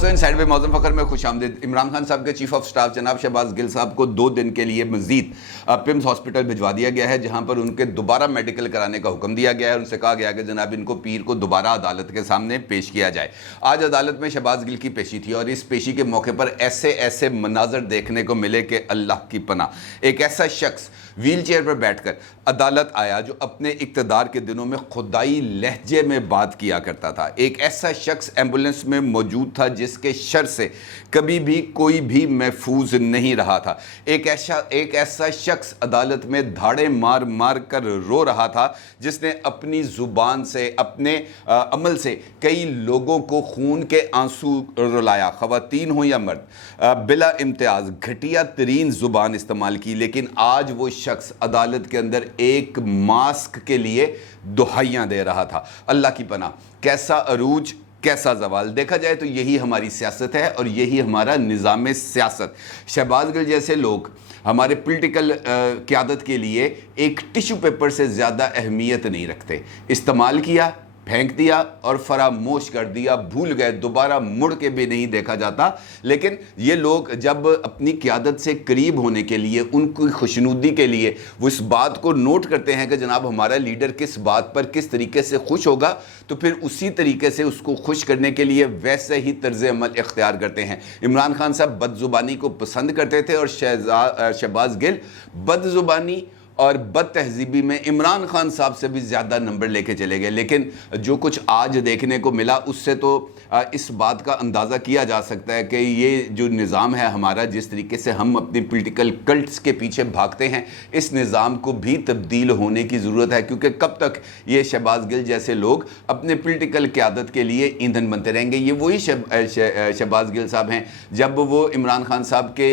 दोस्तों, inside bye Mauzam Fakhar में खुश आमदीद। इमरान खान साहब के चीफ ऑफ स्टाफ जनाब शहबाज गिल साहब को 2 दिन के लिए मजीद पिम्स हॉस्पिटल भिजवा दिया गया है, जहां पर उनके दोबारा मेडिकल कराने का हुक्म दिया गया है। उनसे कहा गया कि जनाब इनको पीर को दोबारा अदालत के सामने पेश किया जाए। आज अदालत में शहबाज गिल की पेशी थी और इस पेशी के मौके पर ऐसे ऐसे मनाजर देखने को मिले कि अल्लाह की पनाह। एक ऐसा शख्स व्हील चेयर पर बैठकर अदालत आया जो अपने इक़्तिदार के दिनों में खुदाई लहजे में बात किया करता था। एक ऐसा शख्स एम्बुलेंस में मौजूद था जिसके शर से कभी भी कोई भी महफूज नहीं रहा था। एक ऐसा शख्स अदालत में धाड़े मार मार कर रो रहा था जिसने अपनी ज़ुबान से, अपने अमल से कई लोगों को खून के आंसू रुलाया, ख़वातीन हो या मर्द, बिला इम्तियाज़ घटिया तरीन ज़ुबान इस्तेमाल की। लेकिन आज वो शख्स अदालत के अंदर एक मास्क के लिए दुहाइयाँ दे रहा था। अल्लाह की पनाह, कैसा अरूज, कैसा जवाल। देखा जाए तो यही हमारी सियासत है और यही हमारा निज़ाम सियासत। शहबाज गिल जैसे लोग हमारे पॉलिटिकल क़यादत के लिए एक टिश्यू पेपर से ज़्यादा अहमियत नहीं रखते। इस्तेमाल किया, फेंक दिया और फरामोश कर दिया, भूल गए, दोबारा मुड़ के भी नहीं देखा जाता। लेकिन ये लोग जब अपनी क़यादत से करीब होने के लिए, उनकी खुशनुदी के लिए वो इस बात को नोट करते हैं कि जनाब हमारा लीडर किस बात पर किस तरीके से खुश होगा, तो फिर उसी तरीके से उसको खुश करने के लिए वैसे ही तर्ज अमल इख्तियार करते हैं। इमरान खान साहब बदज़ुबानी को पसंद करते थे और शहबाज गिल बदज़ुबानी और बद तहजीबी में इमरान खान साहब से भी ज़्यादा नंबर लेके चले गए। लेकिन जो कुछ आज देखने को मिला उससे तो इस बात का अंदाज़ा किया जा सकता है कि ये जो निज़ाम है हमारा, जिस तरीके से हम अपनी पॉलिटिकल कल्ट्स के पीछे भागते हैं, इस निज़ाम को भी तब्दील होने की ज़रूरत है। क्योंकि कब तक ये शहबाज गिल जैसे लोग अपने पॉलिटिकल क़यादत के लिए ईंधन बनते रहेंगे। ये वही शहबाज गिल साहब हैं जब वो इमरान खान साहब के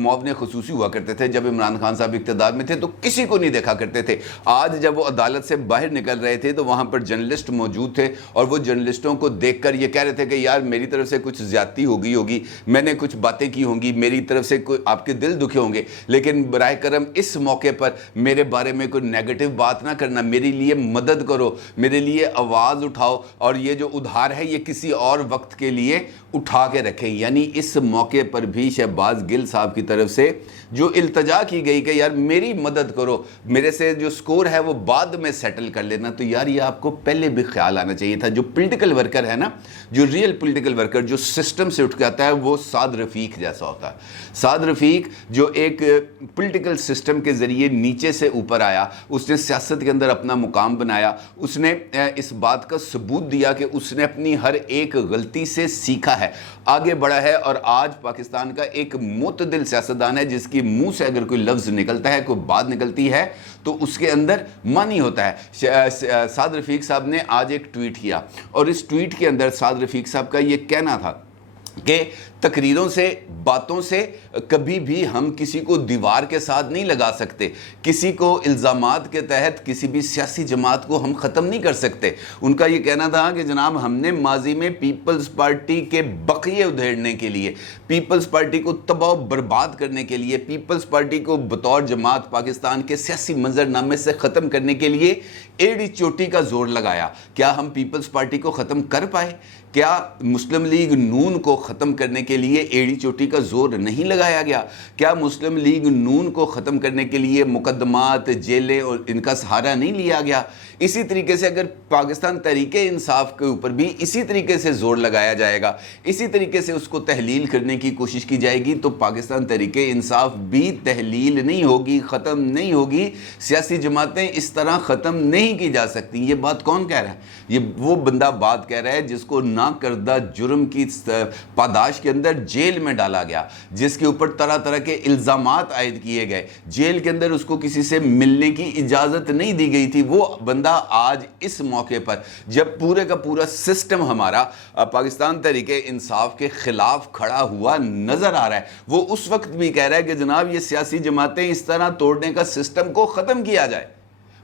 मुआवने ख़ुसूसी हुआ करते थे। जब इमरान खान साहब इक़्तिदार में थे तो किसी को नहीं देखा करते थे। आज जब वो अदालत से बाहर निकल रहे थे तो वहां पर जर्नलिस्ट मौजूद थे और वो जर्नलिस्टों को देखकर ये कह रहे थे कि यार मेरी तरफ से कुछ ज्यादती होगी, मैंने कुछ बातें की होंगी, मेरी तरफ से कोई आपके दिल दुखे होंगे, लेकिन बराए करम इस मौके पर मेरे बारे में कोई नेगेटिव बात ना करना, मेरे लिए मदद करो, मेरे लिए आवाज़ उठाओ और ये जो उधार है ये किसी और वक्त के लिए उठा के रखें। यानी इस मौके पर भी शहबाज गिल साहब की तरफ से जो इल्तजा की गई कि यार मेरी मदद करो, मेरे से जो स्कोर है वो बाद में सेटल कर लेना, तो यार ये आपको पहले भी ख्याल आना चाहिए था। जो पॉलिटिकल वर्कर है ना, जो रियल पॉलिटिकल वर्कर जो सिस्टम से उठ के आता है, वो साद रफ़ीक जैसा होता है। साद रफ़ीक जो एक पॉलिटिकल सिस्टम के ज़रिए नीचे से ऊपर आया, उसने सियासत के अंदर अपना मुकाम बनाया, उसने इस बात का सबूत दिया कि उसने अपनी हर एक गलती से सीखा है, आगे बढ़ा है और आज पाकिस्तान का एक मुतदिल सियासतदान है जिसकी मुंह से अगर कोई लफ्ज़ निकलता है, कोई बात निकलती है तो उसके अंदर मानी होता है। साद रफ़ीक साहब ने आज एक ट्वीट किया और इस ट्वीट के अंदर साद रफ़ीक साहब का ये कहना था कि तकरीरों से, बातों से कभी भी हम किसी को दीवार के साथ नहीं लगा सकते, किसी को इल्ज़ामात के तहत किसी भी सियासी जमात को हम ख़त्म नहीं कर सकते। उनका ये कहना था कि जनाब हमने माजी में पीपल्स पार्टी के बक़िए उधेड़ने के लिए, पीपल्स पार्टी को तबाह बर्बाद करने के लिए, पीपल्स पार्टी को बतौर जमात पाकिस्तान के सियासी मंजरनामे से ख़त्म करने के लिए एड़ी चोटी का जोर लगाया। क्या हम पीपल्स पार्टी को ख़त्म कर पाए? क्या मुस्लिम लीग नून को ख़त्म करने के लिए एड़ी चोटी का जोर नहीं लगाया गया? क्या मुस्लिम लीग नून को ख़त्म करने के लिए मुकदमात, जेलें और इनका सहारा नहीं लिया गया? इसी तरीके से अगर पाकिस्तान तहरीके इंसाफ के ऊपर भी इसी तरीके से जोर लगाया जाएगा, इसी तरीके से उसको तहलील करने की कोशिश की जाएगी, तो पाकिस्तान तहरीके इंसाफ भी तहलील नहीं होगी, ख़त्म नहीं होगी। सियासी जमातें इस तरह ख़त्म नहीं की जा सकती। ये बात कौन कह रहा है? ये वो बंदा बात कह रहा है जिसको ना करदा जुर्म की पादाश के अंदर जेल में डाला गया, जिसके ऊपर तरह तरह के इल्ज़ामात आयद किए गए, जेल के अंदर उसको किसी से मिलने की इजाज़त नहीं दी गई थी। वो बंदा आज इस मौके पर जब पूरे का पूरा सिस्टम हमारा पाकिस्तान तहरीके इंसाफ के खिलाफ खड़ा हुआ नजर आ रहा है, वो उस वक्त भी कह रहा है कि जनाब ये सियासी जमातें इस तरह तोड़ने का सिस्टम को ख़त्म किया जाए।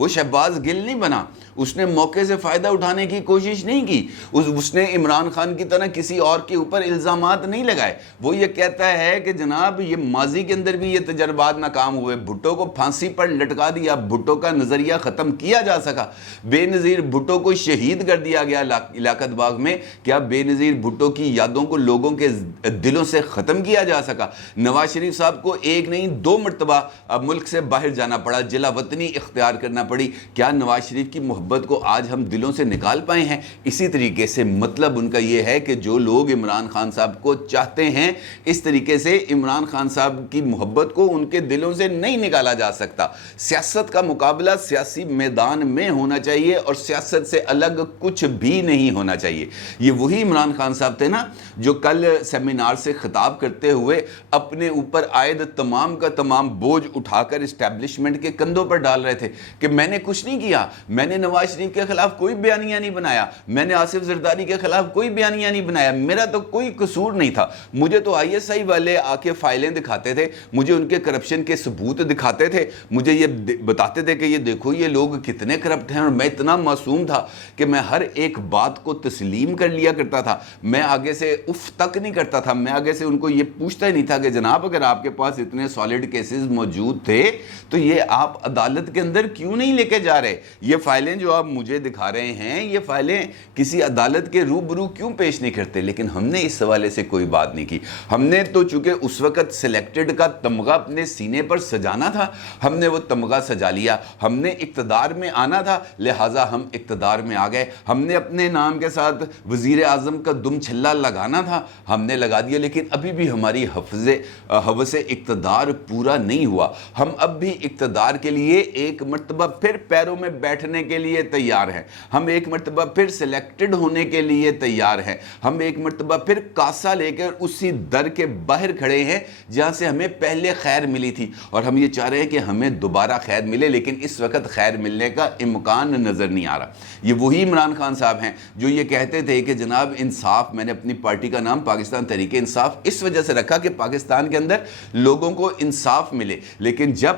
وہ شہباز گل نہیں بنا, اس نے موقع سے فائدہ اٹھانے کی کوشش نہیں کی, اس نے عمران خان کی طرح کسی اور کے اوپر الزامات نہیں لگائے. وہ یہ کہتا ہے کہ جناب یہ ماضی کے اندر بھی یہ تجربات ناکام ہوئے, بھٹو کو پھانسی پر لٹکا دیا, بھٹو کا نظریہ ختم کیا جا سکا, بے نظیر بھٹو کو شہید کر دیا گیا لیاقت باغ میں, کیا بے نظیر بھٹو کی یادوں کو لوگوں کے دلوں سے ختم کیا جا سکا. نواز شریف صاحب کو ایک نہیں 2 مرتبہ ملک سے باہر جانا پڑا, جلا وطنی اختیار کرنا پڑی. کیا نواز شریف کی محبت کو آج ہم دلوں سے نکال پائے ہیں؟ اسی طریقے سے مطلب ان کا یہ ہے کہ جو لوگ عمران خان صاحب کو چاہتے ہیں, اس طریقے سے عمران خان صاحب کی محبت کو ان کے دلوں سے نہیں نکالا جا سکتا. سیاست کا مقابلہ سیاسی میدان میں ہونا چاہیے اور سیاست سے الگ کچھ بھی نہیں ہونا چاہیے. یہ وہی عمران خان صاحب تھے نا جو کل سیمینار سے خطاب کرتے ہوئے اپنے اوپر عائد تمام کا تمام بوجھ اٹھا کر اسٹیبلشمنٹ کے کندھوں پر ڈال رہے تھے کہ میں نے کچھ نہیں کیا, میں نے نواز شریف کے خلاف کوئی بیانیہ نہیں بنایا, میں نے آصف زرداری کے خلاف کوئی بیانیہ نہیں بنایا, میرا تو کوئی قصور نہیں تھا. مجھے تو آئی ایس آئی والے آ کے فائلیں دکھاتے تھے, مجھے ان کے کرپشن کے ثبوت دکھاتے تھے, مجھے یہ بتاتے تھے کہ یہ دیکھو یہ لوگ کتنے کرپٹ ہیں, اور میں اتنا معصوم تھا کہ میں ہر ایک بات کو تسلیم کر لیا کرتا تھا, میں آگے سے اف تک نہیں کرتا تھا, میں آگے سے ان کو یہ پوچھتا ہی نہیں تھا کہ جناب اگر آپ کے پاس اتنے سالڈ کیسز موجود تھے تو یہ آپ عدالت کے اندر کیوں نہیں لے کے جا رہے؟ یہ فائلیں جو آپ مجھے دکھا رہے ہیں یہ فائلیں کسی عدالت کے روبرو کیوں پیش نہیں کرتے؟ لیکن ہم نے اس حوالے سے کوئی بات نہیں کی. ہم نے تو چونکہ اس وقت سلیکٹڈ کا تمغہ اپنے سینے پر سجانا تھا, ہم نے وہ تمغہ سجا لیا. ہم نے اقتدار میں آنا تھا, لہٰذا ہم اقتدار میں آ گئے. ہم نے اپنے نام کے ساتھ وزیر اعظم کا دم چھلا لگانا تھا, ہم نے لگا دیا. لیکن ابھی بھی ہماری حوث اقتدار پورا نہیں ہوا. ہم اب بھی اقتدار کے لیے ایک مرتبہ پھر پیروں میں بیٹھنے کے لیے تیار ہیں, ہم ایک مرتبہ پھر سلیکٹڈ ہونے کے لیے تیار ہیں, ہم ایک مرتبہ پھر کاسا لے کر اسی در کے باہر کھڑے ہیں جہاں سے ہمیں پہلے خیر ملی تھی, اور ہم یہ چاہ رہے ہیں کہ ہمیں دوبارہ خیر ملے, لیکن اس وقت خیر ملنے کا امکان نظر نہیں آ رہا. یہ وہی عمران خان صاحب ہیں جو یہ کہتے تھے کہ جناب انصاف, میں نے اپنی پارٹی کا نام پاکستان تحریک انصاف اس وجہ سے رکھا کہ پاکستان کے اندر لوگوں کو انصاف ملے. لیکن جب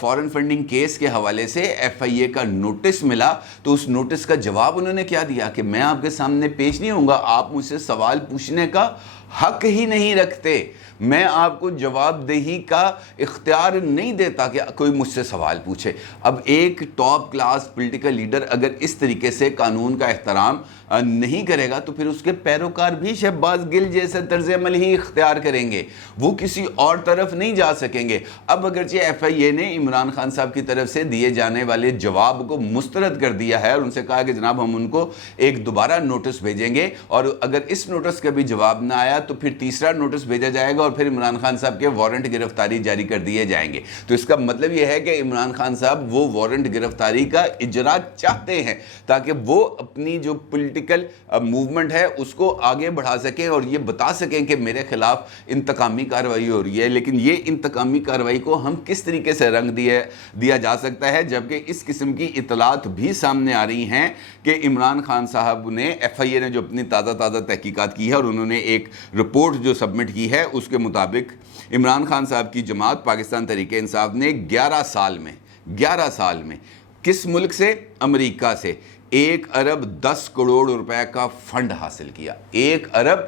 فارن فنڈنگ کیس کے حوالے سے ایف آئی اے کا نوٹس ملا تو اس نوٹس کا جواب انہوں نے کیا دیا کہ میں آپ کے سامنے پیش نہیں ہوں گا, آپ مجھ سے سوال پوچھنے کا حق ہی نہیں رکھتے, میں آپ کو جواب دہی کا اختیار نہیں دیتا کہ کوئی مجھ سے سوال پوچھے. اب ایک ٹاپ کلاس پولیٹیکل لیڈر اگر اس طریقے سے قانون کا احترام نہیں کرے گا تو پھر اس کے پیروکار بھی شہباز گل جیسے طرز عمل ہی اختیار کریں گے, وہ کسی اور طرف نہیں جا سکیں گے. اب اگرچہ ایف آئی اے نے عمران خان صاحب کی طرف سے دیے جانے والے جواب کو مسترد کر دیا ہے اور ان سے کہا کہ جناب ہم ان کو ایک دوبارہ نوٹس بھیجیں گے, اور اگر اس نوٹس کا بھی جواب نہ آیا تو پھر تیسرا نوٹس بھیجا جائے گا اور پھر عمران خان صاحب کے وارنٹ گرفتاری جاری کر دیے جائیں گے. تو اس کا مطلب یہ ہے کہ عمران خان صاحب وہ وارنٹ گرفتاری کا اجرا چاہتے ہیں تاکہ وہ اپنی جو پولیٹیکل موومنٹ ہے اس کو آگے بڑھا سکیں اور یہ بتا سکیں کہ میرے خلاف انتقامی کارروائی ہو رہی ہے. لیکن یہ انتقامی کارروائی کو ہم کس طریقے سے رنگ دیا جا سکتا ہے جبکہ اس قسم کی اطلاعات بھی سامنے آ رہی ہیں کہ عمران خان صاحب نے, ایف آئی اے نے جو اپنی تازہ تحقیقات کی ہے اور انہوں نے ایک رپورٹ جو سبمٹ کی ہے اس کے مطابق عمران خان صاحب کی جماعت پاکستان تحریک انصاف نے 11 سال میں کس ملک سے؟ امریکہ سے 1 ارب 10 کروڑ روپے کا فنڈ حاصل کیا. 1 ارب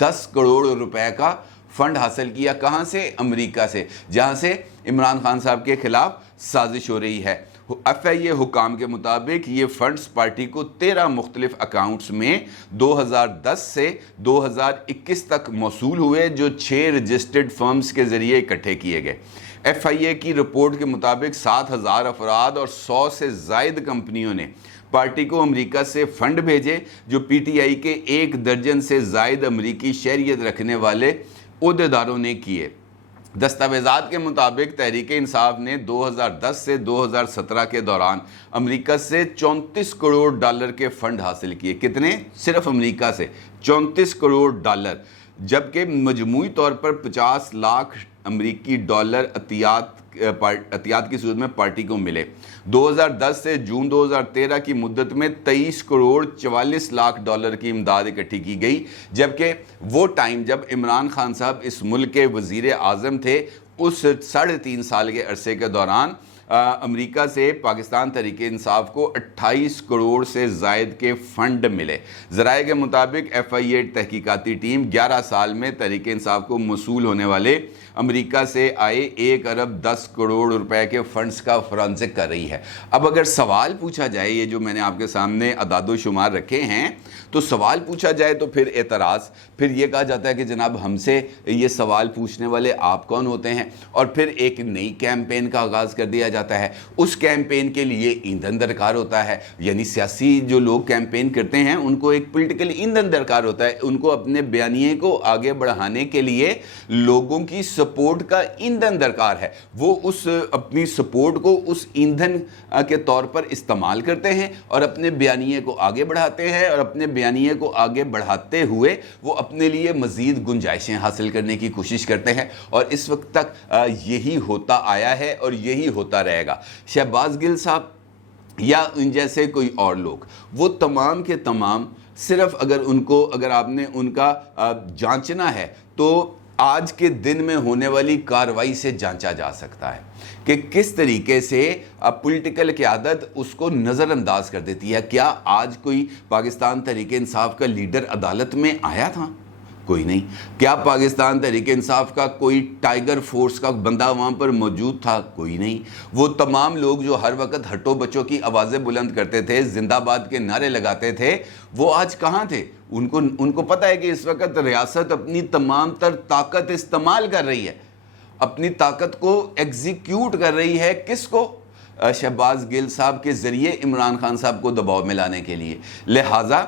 10 کروڑ روپے کا فنڈ حاصل کیا. کہاں سے؟ امریکہ سے, جہاں سے عمران خان صاحب کے خلاف سازش ہو رہی ہے. ایف آئی اے حکام کے مطابق یہ فنڈز پارٹی کو 13 مختلف اکاؤنٹس میں 2010 سے 2021 تک موصول ہوئے جو 6 رجسٹرڈ فرمز کے ذریعے اکٹھے کیے گئے. ایف آئی اے کی رپورٹ کے مطابق 7,000 افراد اور 100 سے زائد کمپنیوں نے پارٹی کو امریکہ سے فنڈ بھیجے جو پی ٹی آئی کے 1 درجن سے زائد امریکی شہریت رکھنے والے عہدیداروں نے کیے. دستاویزات کے مطابق تحریک انصاف نے 2010 سے 2017 کے دوران امریکہ سے $34 کروڑ کے فنڈ حاصل کیے. کتنے؟ صرف امریکہ سے $34 کروڑ, جبکہ مجموعی طور پر 50 لاکھ امریکی ڈالر عطیات کی صورت میں پارٹی کو ملے. 2010 سے جون 2013 کی مدت میں 23 کروڑ 44 لاکھ ڈالر کی امداد اکٹھی کی گئی, جبکہ وہ ٹائم جب عمران خان صاحب اس ملک کے وزیر اعظم تھے اس 3.5 سال کے عرصے کے دوران अमेरिका से पाकिस्तान तहरीक इंसाफ को 28 करोड़ से ज़ायद के फंड मिले। ज़राए के मुताबिक FIA तहकीकाती टीम 11 साल में तहरीक इंसाफ को मसूल होने वाले अमेरिका से आए 1 अरब 10 करोड़ रुपए के फंड्स का फॉरेंसिक कर रही है। अब अगर सवाल पूछा जाए, ये जो मैंने आपके सामने अदादो शुमार रखे हैं, तो सवाल पूछा जाए तो फिर एतराज़, फिर ये कहा जाता है कि जनाब हमसे ये सवाल पूछने वाले आप कौन होते हैं, और फिर एक नई कैंपेन का आगाज़ कर दिया जाता है। उस कैंपेन के लिए ईंधन दरकार होता है, यानी सियासी जो लोग कैंपेन करते हैं उनको एक पॉलिटिकल ईंधन दरकार होता है। उनको अपने बयानिए को आगे बढ़ाने के लिए लोगों की सपोर्ट का ईंधन दरकार है। वो उस अपनी सपोर्ट को उस ईंधन के तौर पर इस्तेमाल करते हैं और अपने बयानिए को आगे बढ़ाते हैं, और अपने बयानिए को आगे बढ़ाते हुए वो अपने लिए मज़ीद गुंजाइशें हासिल करने की कोशिश करते हैं। और इस वक्त तक यही होता आया है और यही होता रहेगा। शहबाज गिल साहब या इन जैसे कोई और लोग, वो तमाम के तमाम सिर्फ अगर आपने उनका जांचना है तो आज के दिन में होने वाली कार्रवाई से जांचा जा सकता है कि किस तरीके से पॉलिटिकल क़यादत उसको नज़रअंदाज कर देती है। क्या आज कोई पाकिस्तान तहरीक इंसाफ का लीडर अदालत में आया था? कोई नहीं। क्या पाकिस्तान तहरीक इंसाफ का कोई टाइगर फोर्स का बंदा वहाँ पर मौजूद था? कोई नहीं। वो तमाम लोग जो हर वक्त हटो बच्चों की आवाज़ें बुलंद करते थे, जिंदाबाद के नारे लगाते थे, वो आज कहाँ थे? उनको पता है कि इस वक्त रियासत अपनी तमाम तर ताकत इस्तेमाल कर रही है, अपनी ताकत को एग्जीक्यूट कर रही है। किसको? शहबाज गिल साहब के ज़रिए इमरान खान साहब को दबाव में लाने के लिए। लिहाजा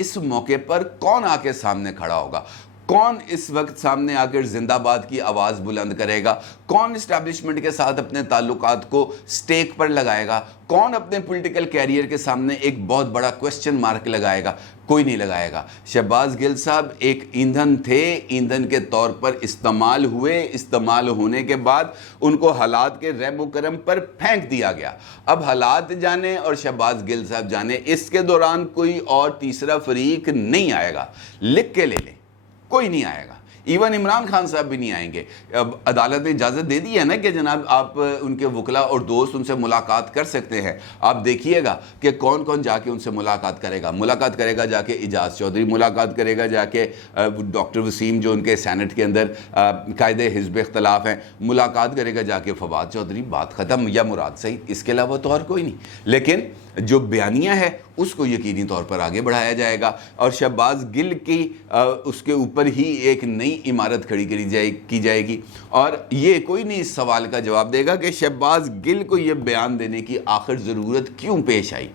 इस मौके पर कौन आके सामने खड़ा होगा? कौन इस वक्त सामने आकर जिंदाबाद की आवाज़ बुलंद करेगा? कौन इस्टेब्लिशमेंट के साथ अपने ताल्लुकात को स्टेक पर लगाएगा? कौन अपने पॉलिटिकल कैरियर के सामने एक बहुत बड़ा क्वेश्चन मार्क लगाएगा? कोई नहीं लगाएगा। शहबाज गिल साहब एक ईंधन थे, ईंधन के तौर पर इस्तेमाल हुए, इस्तेमाल होने के बाद उनको हालात के रहमो करम पर फेंक दिया गया। अब हालात जाने और शहबाज गिल साहब जाने, इसके दौरान कोई और तीसरा फरीक नहीं आएगा। लिख के ले लें, कोई नहीं आएगा। इवन इमरान खान साहब भी नहीं आएंगे। अब अदालत ने इजाज़त दे दी है ना कि जनाब आप उनके वकला और दोस्त उनसे मुलाकात कर सकते हैं। आप देखिएगा कि कौन कौन जाके उनसे मुलाकात करेगा। मुलाकात करेगा जाके इजाज़ चौधरी, मुलाकात करेगा जाके डॉक्टर वसीम जो उनके सैनेट के अंदर कायदे हिज़्ब इख्तलाफ हैं, मुलाकात करेगा जाके फवाद चौधरी, बात ख़त्म, या मुराद सईद। इसके अलावा तो और कोई नहीं। लेकिन जो बयानिया है उसको यकीनी तौर पर आगे बढ़ाया जाएगा और शहबाज गिल की उसके ऊपर ही एक नई इमारत खड़ी की जाएगी। और ये कोई नहीं इस सवाल का जवाब देगा कि शहबाज गिल को ये बयान देने की आखिर ज़रूरत क्यों पेश आई,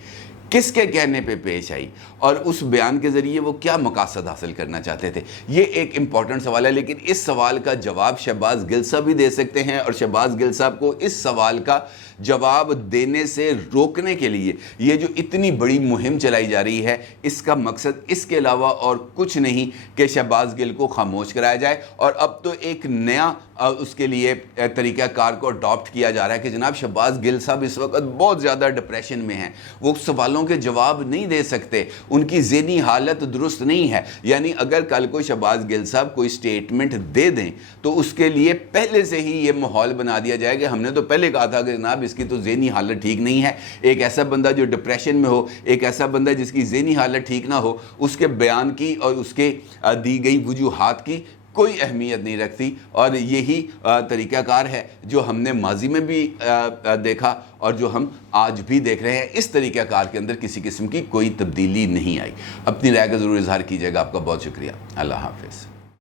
किसके कहने पे पेश आई, और उस बयान के ज़रिए वो क्या मकासद हासिल करना चाहते थे। ये एक इम्पॉर्टेंट सवाल है, लेकिन इस सवाल का जवाब शहबाज गिल साहब भी दे सकते हैं। और शहबाज गिल साहब को इस सवाल का जवाब देने से रोकने के लिए ये जो इतनी बड़ी मुहिम चलाई जा रही है, इसका मकसद इसके अलावा और कुछ नहीं कि शहबाज गिल को खामोश कराया जाए। और अब तो एक नया उसके लिए तरीक़ाकार को अडॉप्ट किया जा रहा है कि जनाब शहबाज गिल साहब इस वक्त बहुत ज़्यादा डिप्रेशन में हैं, वो सवालों के जवाब नहीं दे सकते, उनकी ज़हनी हालत दुरुस्त नहीं है। यानी अगर कल को शहबाज गिल साहब कोई स्टेटमेंट दे दें तो उसके लिए पहले से ही ये माहौल बना दिया जाए कि हमने तो पहले कहा था कि जनाब इसकी तो ज़हनी हालत ठीक नहीं है। एक ऐसा बंदा जो डिप्रेशन में हो, एक ऐसा बंदा जिसकी ज़हनी हालत ठीक ना हो, उसके बयान की और उसके दी गई वजूहात की कोई अहमियत नहीं रखती। और यही तरीक़ाकार है जो हमने माजी में भी देखा और जो हम आज भी देख रहे हैं। इस तरीक़ाकार के अंदर किसी किस्म की कोई तब्दीली नहीं आई। अपनी राय का ज़रूर इज़हार कीजिएगा। आपका बहुत शुक्रिया। अल्लाह हाफ़िज़।